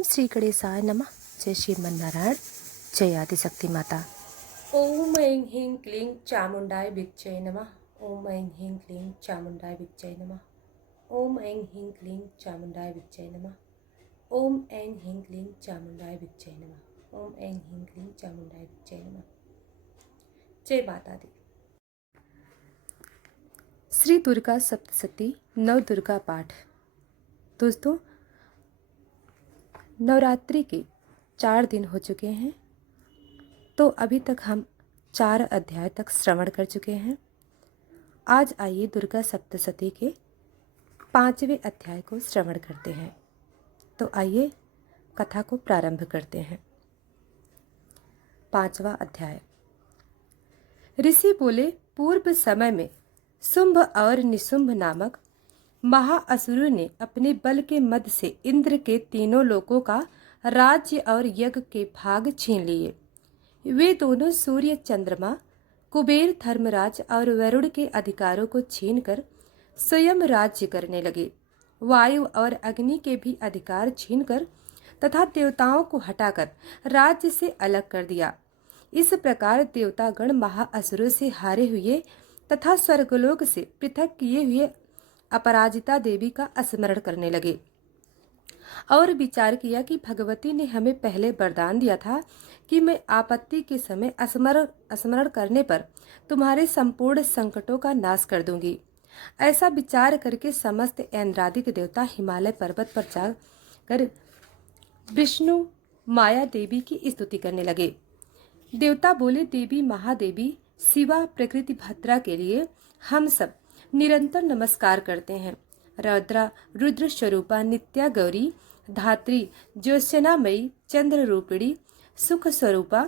ओम श्री गणेशाय नमः। जय श्रीमन्नारायण। जय आदिशक्ति माता। ओम ऐं ह्रीं क्लीं चामुंडाय विच्चे नमः। ओम ऐं ह्रीं क्लीं चामुंडाय विच्चे नमः। ओम ऐं ह्रीं क्लीं चामुंडाय विच्चे नमः। ओम ऐं ह्रीं क्लीं चामुंडाय विच्चे नमः। ओम ऐं ह्रीं क्लीं चामुंडाय विच्चे नमः। जय माता दी। श्री दुर्गा सप्तशती नव दुर्गा पाठ। दोस्तों, नवरात्रि के 4 दिन हो चुके हैं, तो अभी तक हम 4 अध्याय तक श्रवण कर चुके हैं। आज आइए दुर्गा सप्तशती के 5वें अध्याय को श्रवण करते हैं। तो आइए कथा को प्रारंभ करते हैं। 5वां अध्याय। ऋषि बोले, पूर्व समय में शुंभ और निशुंभ नामक महाअसुरों ने अपने बल के मद से इंद्र के तीनों लोकों का राज्य और यज्ञ के भाग छीन लिए। वे दोनों सूर्य, चंद्रमा, कुबेर, धर्मराज और वरुण के अधिकारों को छीनकर स्वयं राज्य करने लगे। वायु और अग्नि के भी अधिकार छीनकर तथा देवताओं को हटाकर राज्य से अलग कर दिया। इस प्रकार देवतागण महाअसुरों से हारे हुए तथा स्वर्गलोक से पृथक किए हुए अपराजिता देवी का स्मरण करने लगे और विचार किया कि भगवती ने हमें पहले वरदान दिया था कि मैं आपत्ति के समय स्मरण करने पर तुम्हारे संपूर्ण संकटों का नाश कर दूंगी। ऐसा विचार करके समस्त ऐन्द्रादिक देवता हिमालय पर्वत पर जाकर विष्णु माया देवी की स्तुति करने लगे। देवता बोले, देवी महादेवी शिवा प्रकृति भद्रा के लिए हम सब निरंतर नमस्कार करते हैं। रुद्र स्वरूपा नित्या गौरी धात्री ज्योत्सनामयी चंद्र रूपिणी सुख स्वरूपा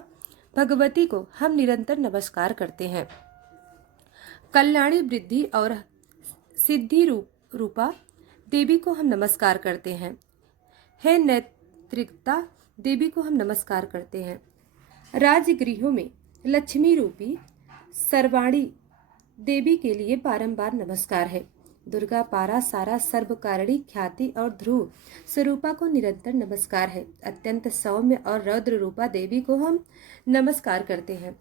भगवती को हम निरंतर नमस्कार करते हैं। कल्याणी वृद्धि और सिद्धि रूपा देवी को हम नमस्कार करते हैं। हे नेत्रिकता देवी को हम नमस्कार करते हैं। राजगृहों में लक्ष्मी रूपी सर्वाणी देवी के लिए बारंबार नमस्कार है। दुर्गा पारा सारा सर्वकारिणी ख्याति और ध्रुव स्वरूपा को निरंतर नमस्कार है। अत्यंत सौम्य और रौद्र रूपा देवी को हम नमस्कार करते हैं।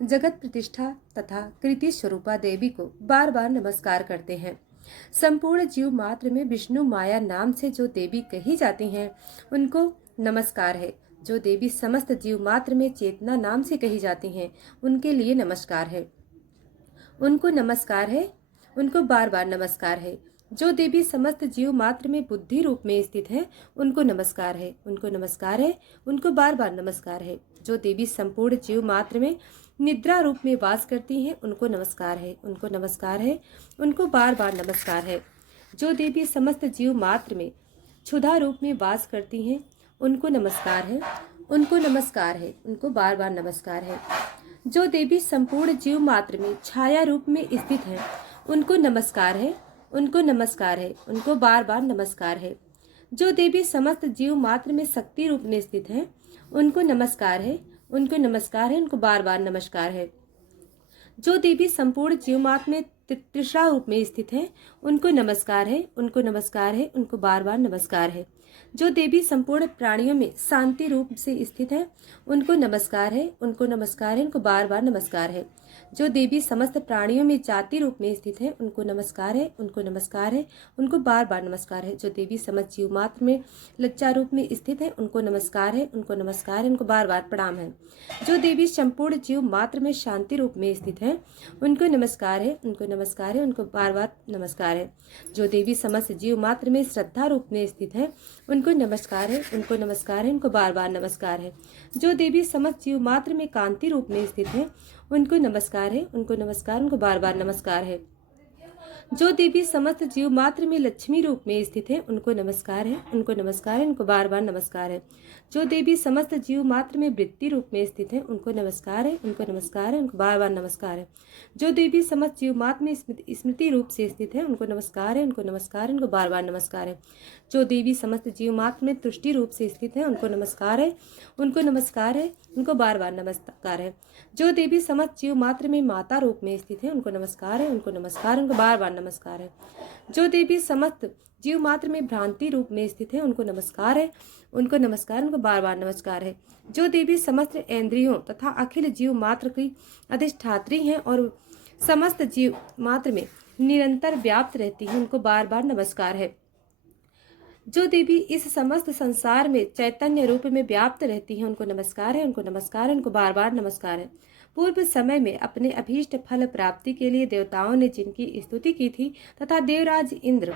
जगत प्रतिष्ठा तथा कृति स्वरूपा देवी को बार बार नमस्कार करते हैं। संपूर्ण जीव मात्र में विष्णु माया नाम से जो देवी कही जाती हैं, उनको नमस्कार है। जो देवी समस्त जीव मात्र में चेतना नाम से कही जाती हैं, उनके लिए नमस्कार है। उनको नमस्कार है, उनको बार बार नमस्कार है। जो देवी समस्त जीव मात्र में बुद्धि रूप में स्थित है, उनको नमस्कार है, उनको नमस्कार है, उनको बार बार नमस्कार है। जो देवी संपूर्ण जीव मात्र में निद्रा रूप में वास करती हैं, उनको नमस्कार है, उनको नमस्कार है, उनको बार बार नमस्कार है। जो देवी समस्त जीव मात्र में क्षुधा रूप में वास करती हैं, उनको नमस्कार है, उनको नमस्कार है, उनको बार बार नमस्कार है। जो देवी संपूर्ण जीव मात्र में छाया रूप में स्थित है, उनको नमस्कार है, उनको नमस्कार है, उनको बार बार नमस्कार है। जो देवी समस्त जीव मात्र में शक्ति रूप में स्थित है, उनको नमस्कार है, उनको नमस्कार है, उनको बार बार नमस्कार है। जो देवी संपूर्ण जीव मात्र में तृष्णा रूप में स्थित है, उनको नमस्कार है, उनको नमस्कार है, उनको बार बार नमस्कार है। जो देवी संपूर्ण प्राणियों में शांति रूप से स्थित है, उनको नमस्कार है, उनको नमस्कार है, उनको बार बार नमस्कार है। जो देवी समस्त प्राणियों में जाति रूप में स्थित है, उनको नमस्कार है, उनको नमस्कार है, उनको बार बार नमस्कार है। जो देवी समस्त जीव मात्र में लज्जा रूप में स्थित है, उनको नमस्कार है, उनको नमस्कार है, उनको बार बार प्रणाम है। जो देवी संपूर्ण जीव मात्र में शांति रूप में स्थित है, उनको नमस्कार है, उनको नमस्कार है, उनको बार बार नमस्कार है। जो देवी समस्त जीव मात्र में श्रद्धा रूप में स्थित है, उनको नमस्कार है, उनको नमस्कार है, उनको बार बार नमस्कार है। जो देवी समस्त जीव मात्र में कांति रूप में स्थित है, उनको नमस्कार है, उनको नमस्कार, उनको बार बार नमस्कार है। जो देवी समस्त जीव मात्र में लक्ष्मी रूप में स्थित है, उनको नमस्कार है, उनको नमस्कार है, उनको बार बार नमस्कार है। जो देवी समस्त जीव मात्र में वृत्ति रूप में स्थित है, उनको नमस्कार है, उनको नमस्कार है, उनको बार बार नमस्कार है। जो देवी समस्त जीव मात्र में स्मृति रूप से स्थित है, उनको नमस्कार है, उनको नमस्कार है, उनको बार बार नमस्कार है। जो देवी समस्त जीव मात्र में तुष्टि रूप से स्थित है, उनको नमस्कार है, उनको नमस्कार है, उनको बार बार नमस्कार है। जो देवी समस्त जीव मात्र में माता रूप में स्थित है, उनको नमस्कार है, उनको नमस्कार, उनको बार बार नमस्कार है। जो देवी समस्त जीव मात्र में भ्रांति रूप में स्थित है उनको नमस्कार है, उनको नमस्कार, उनको बार बार नमस्कार है। जो देवी समस्त इंद्रियों तथा अखिल जीव मात्र की अधिष्ठात्री हैं और समस्त जीव मात्र में निरंतर व्याप्त रहती हैं, उनको बार बार नमस्कार है। जो देवी इस समस्त संसार में चैतन्य रूप में व्याप्त रहती हैं, उनको नमस्कार है, उनको नमस्कार है, उनको बार बार नमस्कार है। पूर्व समय में अपने अभीष्ट फल प्राप्ति के लिए देवताओं ने जिनकी स्तुति की थी तथा देवराज इंद्र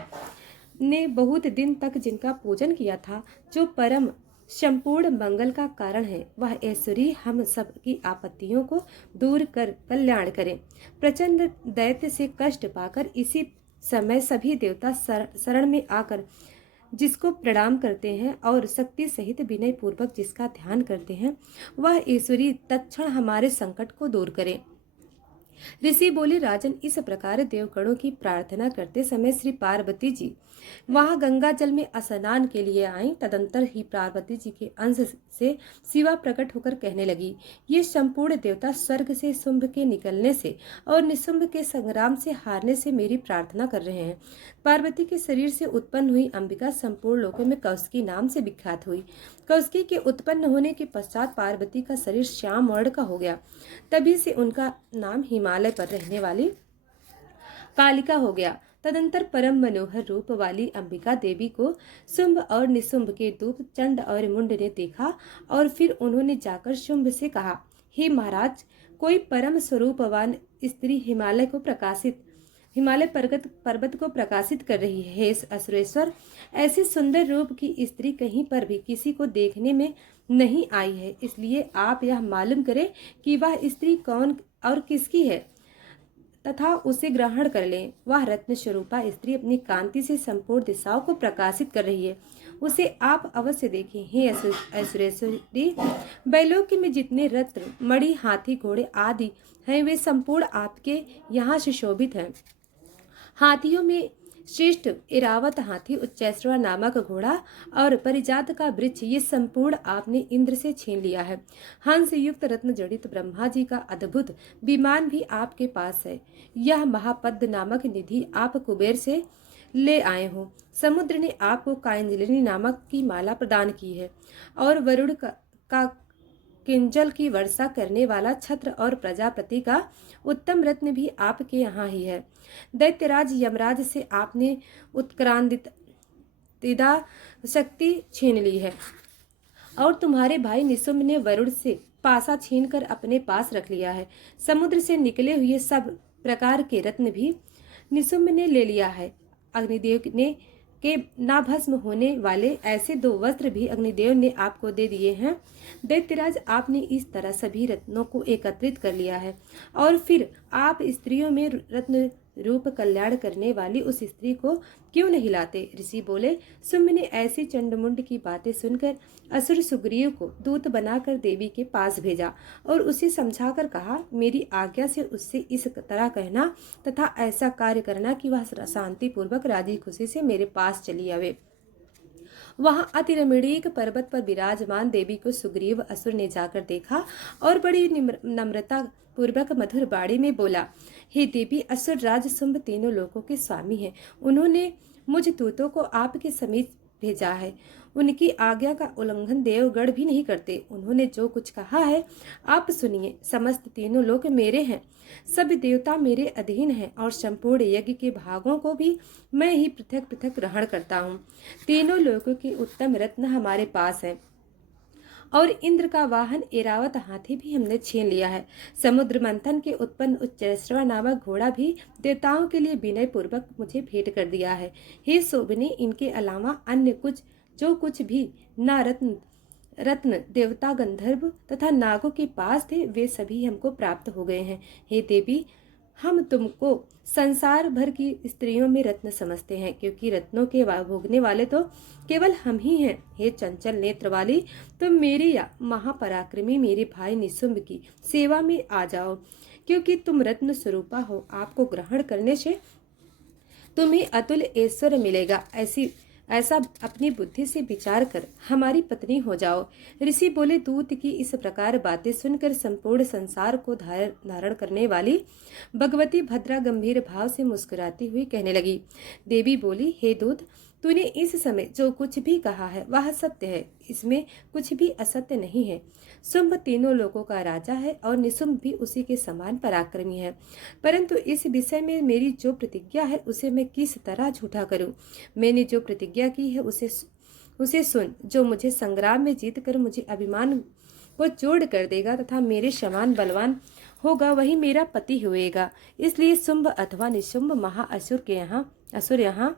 ने बहुत दिन तक जिनका पूजन किया था, जो परम संपूर्ण मंगल का कारण है, वह ऐश्वरी हम सब की आपत्तियों को दूर कर कल्याण करें। प्रचंड दैत्य से कष्ट पाकर इसी समय सभी देवता शरण में आकर जिसको प्रणाम करते हैं और शक्ति सहित विनय पूर्वक जिसका ध्यान करते हैं, वह ईश्वरी तत्क्षण हमारे संकट को दूर करे। ऋषि बोले, राजन, इस प्रकार देवगणों की प्रार्थना करते समय श्री पार्वती जी वहां गंगा जल में स्नान के लिए आईं। तदंतर ही पार्वती जी के अंश से शिवा प्रकट होकर कहने लगी, ये संपूर्ण देवता स्वर्ग से शुंभ के निकलने से और निशुंभ के संग्राम से हारने से मेरी प्रार्थना कर रहे हैं। पार्वती के शरीर से उत्पन्न हुई अंबिका संपूर्ण लोकों में कौशिकी नाम से विख्यात हुई। कौशिकी के उत्पन्न होने के पश्चात पार्वती का शरीर श्याम वर्ण का हो गया। तभी से उनका नाम हिमालय पर रहने वाली कालिका हो गया। तदंतर परम मनोहर रूप वाली अंबिका देवी को शुंभ और निशुंभ के दूत चंड और मुंड ने देखा और फिर उन्होंने जाकर शुंभ से कहा, हे महाराज, कोई परम स्वरूपवान स्त्री हिमालय पर्वत को प्रकाशित कर रही है। हे असुरेश्वर, ऐसी सुंदर रूप की स्त्री कहीं पर भी किसी को देखने में नहीं आई है, इसलिए आप यह मालूम करें कि वह स्त्री कौन और किसकी है तथा उसे ग्रहण कर लें। वह रत्न स्वरूपा स्त्री अपनी कांति से संपूर्ण दिशाओं को प्रकाशित कर रही है, उसे आप अवश्य देखें। हे ऐश्वर्यश्वरी, बैलोक्य में जितने रत्न, मणि, हाथी, घोड़े आदि हैं, वे संपूर्ण आपके यहाँ सुशोभित हैं। हाथियों में श्रेष्ठ इरावत हाथी, उच्चैश्रवा नामक घोड़ा और परिजात का वृक्ष, ये संपूर्ण आपने इंद्र से छीन लिया है। हंस युक्त रत्न जड़ित ब्रह्मा जी का अद्भुत विमान भी आपके पास है। यह महापद नामक निधि आप कुबेर से ले आए हो। समुद्र ने आपको कांजलिनी नामक की माला प्रदान की है और वरुण का किंजल की वर्षा करने वाला छत्र और प्रजापति का उत्तम रत्न भी आपके यहाँ ही है। दैत्यराज यमराज से आपने उत्क्रांतित शक्ति छीन ली है और तुम्हारे भाई निशुंभ ने वरुण से पासा छीनकर अपने पास रख लिया है। समुद्र से निकले हुए सब प्रकार के रत्न भी निशुंभ ने ले लिया है। अग्निदेव ने के ना भस्म होने वाले ऐसे 2 वस्त्र भी अग्निदेव ने आपको दे दिए हैं। दैत्यराज, आपने इस तरह सभी रत्नों को एकत्रित कर लिया है और फिर आप स्त्रियों में रत्न रूप कल्याण करने वाली उस स्त्री को क्यों नहीं लाते? ऋषि बोले, शुंभ ने ऐसी चंडमुंड की बातें सुनकर असुर सुग्रीव को दूत बनाकर देवी के पास भेजा और उसे समझाकर कहा, मेरी आज्ञा से उससे इस तरह कहना तथा ऐसा कार्य करना कि वह शांति पूर्वक राजी खुशी से मेरे पास चली आवे। वहां अति रमणीक पर्वत पर विराजमान देवी को सुग्रीव असुर ने जाकर देखा और बड़ी नम्रता पूर्वक मधुर बाणी में बोला, हे देवी, असुर राज शुंभ तीनों लोकों के स्वामी हैं। उन्होंने मुझ दूतों को आपके समीप भेजा है। उनकी आज्ञा का उल्लंघन देवगण भी नहीं करते। उन्होंने जो कुछ कहा है आप सुनिए। समस्त तीनों लोक मेरे हैं, सब देवता मेरे अधीन हैं और संपूर्ण यज्ञ के भागों को भी मैं ही पृथक पृथक ग्रहण करता हूँ। तीनों लोकों के उत्तम रत्न हमारे पास हैं और इंद्र का वाहन एरावत हाथी भी हमने छीन लिया है। समुद्र मंथन के उत्पन्न उच्चैश्रवा नामक घोड़ा भी देवताओं के लिए विनय पूर्वक मुझे भेंट कर दिया है। हे शोभने, इनके अलावा अन्य जो कुछ भी ना रत्न देवता, गंधर्व तथा नागों के पास थे, वे सभी हमको प्राप्त हो गए हैं। हे देवी, हम तुमको संसार भर की स्त्रियों में रत्न समझते हैं, क्योंकि रत्नों के भोगने वाले तो केवल हम ही हैं। हे चंचल नेत्र वाली, तुम मेरी या महापराक्रमी मेरे भाई निशुंभ की सेवा में आ जाओ, क्योंकि तुम रत्न स्वरूपा हो। आपको ग्रहण करने से तुम्हें अतुल ऐश्वर्य मिलेगा। ऐसा अपनी बुद्धि से विचार कर हमारी पत्नी हो जाओ। ऋषि बोले, दूत की इस प्रकार बातें सुनकर संपूर्ण संसार को धारण करने वाली भगवती भद्रा गंभीर भाव से मुस्कुराती हुई कहने लगी। देवी बोली, हे दूत, तूने इस समय जो कुछ भी कहा है वह सत्य है, इसमें कुछ भी असत्य नहीं है। शुंभ तीनों लोगों का राजा है और निशुंभ भी उसी के समान पराक्रमी है, परंतु इस विषय में मेरी जो प्रतिज्ञा है उसे मैं किस तरह झूठा करूं? मैंने जो प्रतिज्ञा की है उसे सुन। जो मुझे संग्राम में जीत कर मुझे अभिमान को चूर्ण कर देगा तथा मेरे समान बलवान होगा, वही मेरा पति होएगा। इसलिए शुंभ अथवा निशुंभ असुर यहाँ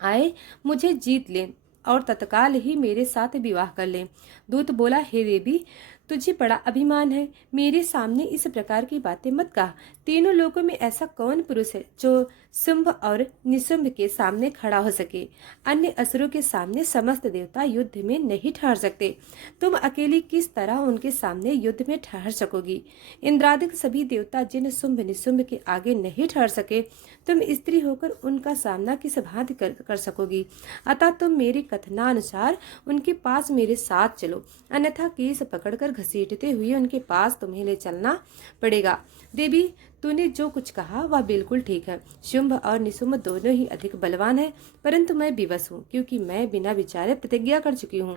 आए, मुझे जीत ले और तत्काल ही मेरे साथ विवाह कर ले। दूत बोला, हे देवी, तुझे बड़ा अभिमान है, मेरे सामने इस प्रकार की बातें मत कहा। तीनों लोगों में ऐसा कौन पुरुष है जो शुंभ और निशुंभ के सामने खड़ा हो सके? अन्य असुरों के सामने समस्त देवता युद्ध में नहीं ठहर सकते, तुम अकेली किस तरह उनके सामने युद्ध में ठहर सकोगी? इंद्रादिक सभी देवता जिन शुंभ निशुंभ के आगे नहीं ठहर सके, तुम स्त्री होकर उनका सामना किस भांति कर सकोगी? अतः तुम मेरे कथनानुसार उनके पास मेरे साथ चलो, अन्यथा केस पकड़कर घसीटते हुए उनके पास तुम्हें ले चलना पड़ेगा। देवी, तूने जो कुछ कहा वह बिल्कुल ठीक है। शुंभ और निशुंभ दोनों ही अधिक बलवान है, परंतु मैं विवश हूँ, क्योंकि मैं बिना विचारे प्रतिज्ञा कर चुकी हूँ।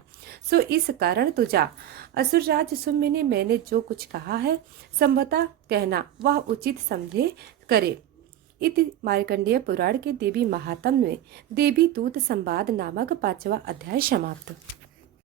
सो इस कारण तू जा। असुरराज शुंभ ने मैंने जो कुछ कहा है संभवतः कहना, वह उचित समझे करे। इति मार्कंडेय पुराण के देवी महात्म्य में देवी दूत संवाद नामक 5वां अध्याय समाप्त।